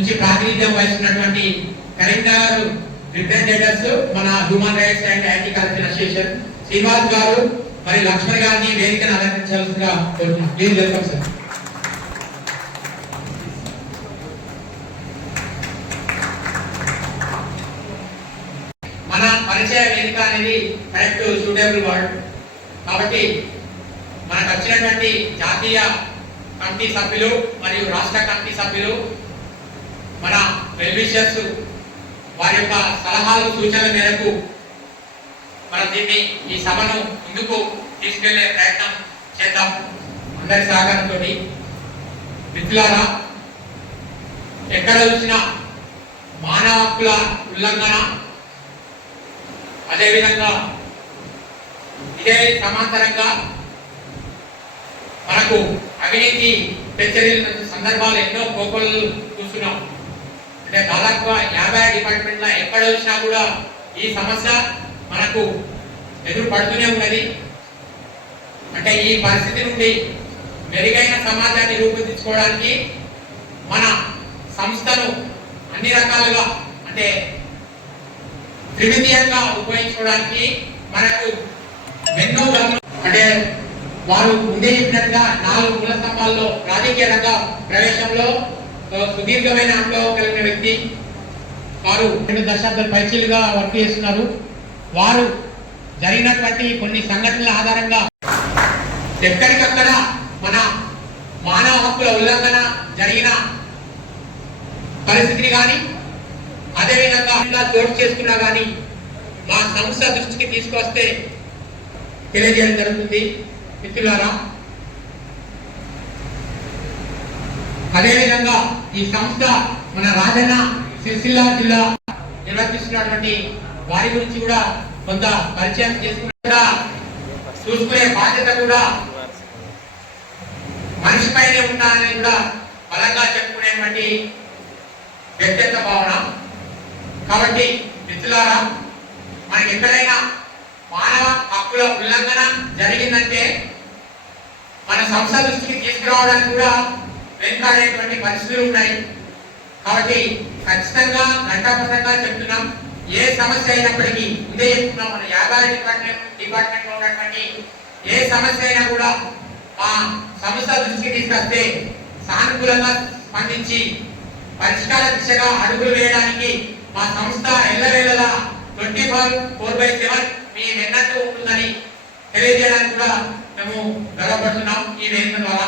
నుంచి ప్రాతినిధ్యం వహిస్తున్నటువంటి కరీంనగర్ రిప్రజెంటేటివ్స్ మన human rights and anti corruption association Srinivas గారు మరి లక్ష్మణ్ గారిని వేదికను అలంకరించాల్సిందిగా కోరుతున్నాం. ప్లీజ్ వెల్కమ్ సార్ మన పరిచయ వేదిక అనేది కరెక్ట్ సూటబుల్ వర్డ్ కాబట్టి మనకు వచ్చినటువంటి జాతీయ కమిటీ సభ్యులు మరియు రాష్ట్ర కమిటీ సభ్యులు మన వెల్విషర్స్ వారి యొక్క సలహాలు సూచనల మేరకు మనం దీన్ని ఈ సభను ముందుకు తీసుకెళ్ళే ప్రయత్నం చేద్దాం. అందరి సహకారంతో మిత్రులారా ఎక్కడ చూసిన మానవ హక్కుల ఉల్లంఘన అదేవిధంగా ఇదే సమాంతరంగా మనకు అవినీతి పెంచరిన సందర్భాలు ఎన్నో కోపలు చూస్తున్నాం. అంటే దాదాపుగా యాభై డిపార్ట్మెంట్ల ఎక్కడ వచ్చినా కూడా ఈ సమస్య మనకు ఎదురు పడుతూనే ఉన్నది. అంటే ఈ పరిస్థితి నుండి మెరుగైన సమాజాన్ని రూపొందించుకోవడానికి మన సంస్థను అన్ని రకాలుగా అంటే త్రిమితీయంగా ఉపయోగించుకోవడానికి మనకు ఎన్నో అంటే వారు ముందే చెప్పినట్టుగా నాలుగు మూల స్తంభాల్లో రాజకీయ రంగ ప్రవేశంలో సుదీర్ఘమైన అనుభవం కలిగిన వ్యక్తి. వారు రెండు దశాబ్దాల పైచీలుగా వర్క్ చేస్తున్నారు. వారు జరిగినటువంటి కొన్ని సంఘటనల ఆధారంగా ఎక్కడికక్కడ మన మానవ హక్కుల ఉల్లంఘన జరిగిన పరిస్థితిని కానీ అదేవిధంగా చోటు చేసుకున్నా కానీ మా సంస్థ దృష్టికి తీసుకొస్తే తెలియజేయడం జరుగుతుంది. మిత్రులారా అదేవిధంగా ఈ సంస్థ మన రాజన్న సిరిసిల్ల జిల్లా నిర్వర్తిస్తున్నటువంటి వారి గురించి కూడా కొంత పరిచయం చేసుకున్నా చూసుకునే బాధ్యత కూడా మనిషి పైనే ఉంటానని కూడా బలంగా చెప్పుకునేటువంటి వ్యక్తిత్వ భావన. కాబట్టి మిత్రులారా మనకి ఎక్కడైనా మానవ హక్కుల ఉల్లంఘన జరిగిందంటే మన సంస్థ దృష్టికి తీసుకురావడానికి కూడా వెనకాలేటువంటి పరిస్థితులు ఉన్నాయి. కాబట్టి ఖచ్చితంగా ఘంటాపథంగా చెప్తున్నాం ఏ సమస్య అయినప్పటికీ ఇదే చెప్తున్నాం మన యాభై డిపార్ట్మెంట్ డిపార్ట్మెంట్లో ఉన్నటువంటి ఏ సమస్య అయినా కూడా మా సంస్థ దృష్టికి తీసుకొస్తే సానుకూలంగా స్పందించి పరిష్కార దిశగా అడుగులు వేయడానికి మా సంస్థ ఎల్లవేళలా twenty four four by seven మీ వెన్నట్టు ఉంటుందని తెలియజేయడానికి కూడా మేము గర్వపడుతున్నాం. ఈ వేదిక ద్వారా.